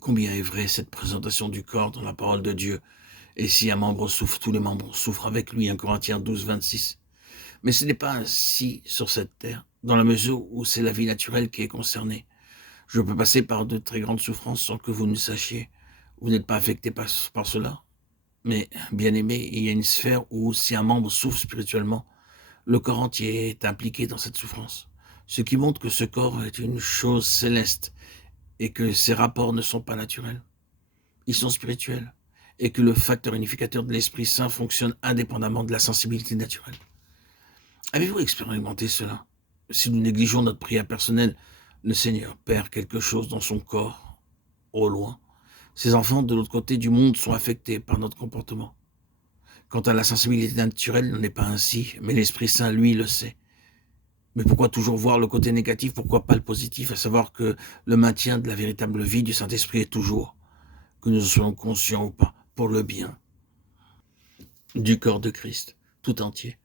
Combien est vraie cette présentation du corps dans la parole de Dieu? Et si un membre souffre, tous les membres souffrent avec lui, 1 Corinthiens 12, 26. Mais ce n'est pas ainsi sur cette terre, dans la mesure où c'est la vie naturelle qui est concernée. Je peux passer par de très grandes souffrances sans que vous ne sachiez. Vous n'êtes pas affecté par cela. Mais, bien aimé, il y a une sphère où si un membre souffre spirituellement, le corps entier est impliqué dans cette souffrance. Ce qui montre que ce corps est une chose céleste et que ses rapports ne sont pas naturels. Ils sont spirituels. Et que le facteur unificateur de l'Esprit Saint fonctionne indépendamment de la sensibilité naturelle. Avez-vous expérimenté cela? Si nous négligeons notre prière personnelle, le Seigneur perd quelque chose dans son corps, au loin. Ses enfants, de l'autre côté du monde, sont affectés par notre comportement. Quant à la sensibilité naturelle, il n'en est pas ainsi, mais l'Esprit Saint, lui, le sait. Mais pourquoi toujours voir le côté négatif, pourquoi pas le positif, à savoir que le maintien de la véritable vie du Saint-Esprit est toujours, que nous en soyons conscients ou pas, pour le bien du corps de Christ, tout entier.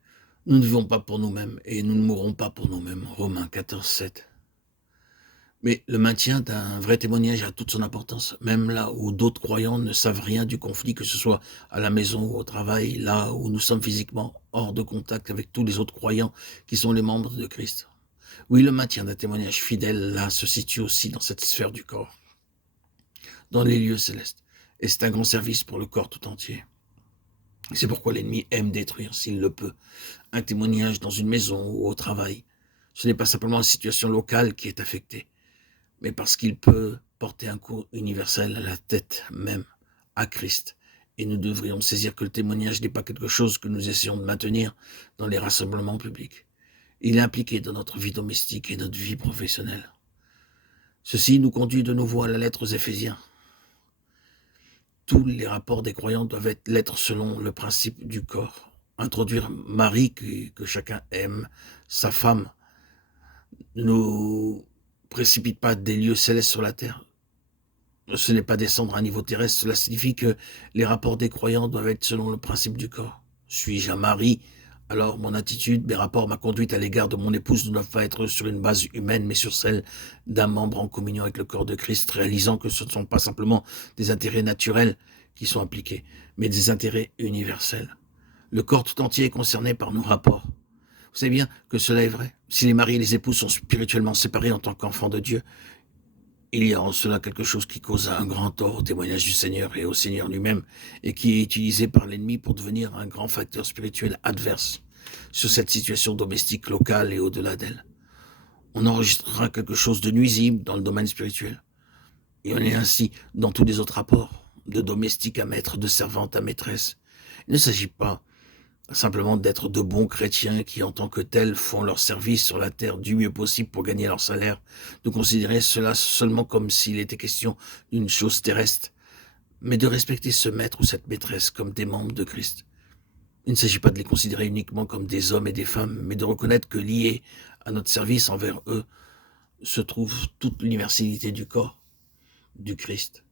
Nous ne vivons pas pour nous-mêmes et nous ne mourrons pas pour nous-mêmes. Romains 14, 7. Mais le maintien d'un vrai témoignage a toute son importance, même là où d'autres croyants ne savent rien du conflit, que ce soit à la maison ou au travail, là où nous sommes physiquement hors de contact avec tous les autres croyants qui sont les membres de Christ. Oui, le maintien d'un témoignage fidèle, là, se situe aussi dans cette sphère du corps, dans les lieux célestes. Et c'est un grand service pour le corps tout entier. C'est pourquoi l'ennemi aime détruire, s'il le peut, un témoignage dans une maison ou au travail. Ce n'est pas simplement la situation locale qui est affectée, mais parce qu'il peut porter un coup universel à la tête même, à Christ. Et nous devrions saisir que le témoignage n'est pas quelque chose que nous essayons de maintenir dans les rassemblements publics. Il est impliqué dans notre vie domestique et notre vie professionnelle. Ceci nous conduit de nouveau à la lettre aux Éphésiens. Tous les rapports des croyants doivent l'être selon le principe du corps. Introduire Marie, que chacun aime, sa femme, ne nous précipite pas des lieux célestes sur la terre. Ce n'est pas descendre à un niveau terrestre, cela signifie que les rapports des croyants doivent être selon le principe du corps. Suis-je un mari? Alors mon attitude, mes rapports, ma conduite à l'égard de mon épouse ne doivent pas être sur une base humaine, mais sur celle d'un membre en communion avec le corps de Christ, réalisant que ce ne sont pas simplement des intérêts naturels qui sont impliqués, mais des intérêts universels. Le corps tout entier est concerné par nos rapports. Vous savez bien que cela est vrai. Si les maris et les épouses sont spirituellement séparés en tant qu'enfants de Dieu, il y a en cela quelque chose qui cause un grand tort au témoignage du Seigneur et au Seigneur lui-même, et qui est utilisé par l'ennemi pour devenir un grand facteur spirituel adverse sur cette situation domestique locale et au-delà d'elle. On enregistrera quelque chose de nuisible dans le domaine spirituel. Et on est ainsi dans tous les autres rapports, de domestique à maître, de servante à maîtresse. Il ne s'agit pas simplement d'être de bons chrétiens qui, en tant que tels, font leur service sur la terre du mieux possible pour gagner leur salaire, de considérer cela seulement comme s'il était question d'une chose terrestre, mais de respecter ce maître ou cette maîtresse comme des membres de Christ. Il ne s'agit pas de les considérer uniquement comme des hommes et des femmes, mais de reconnaître que lié à notre service envers eux se trouve toute l'universalité du corps du Christ.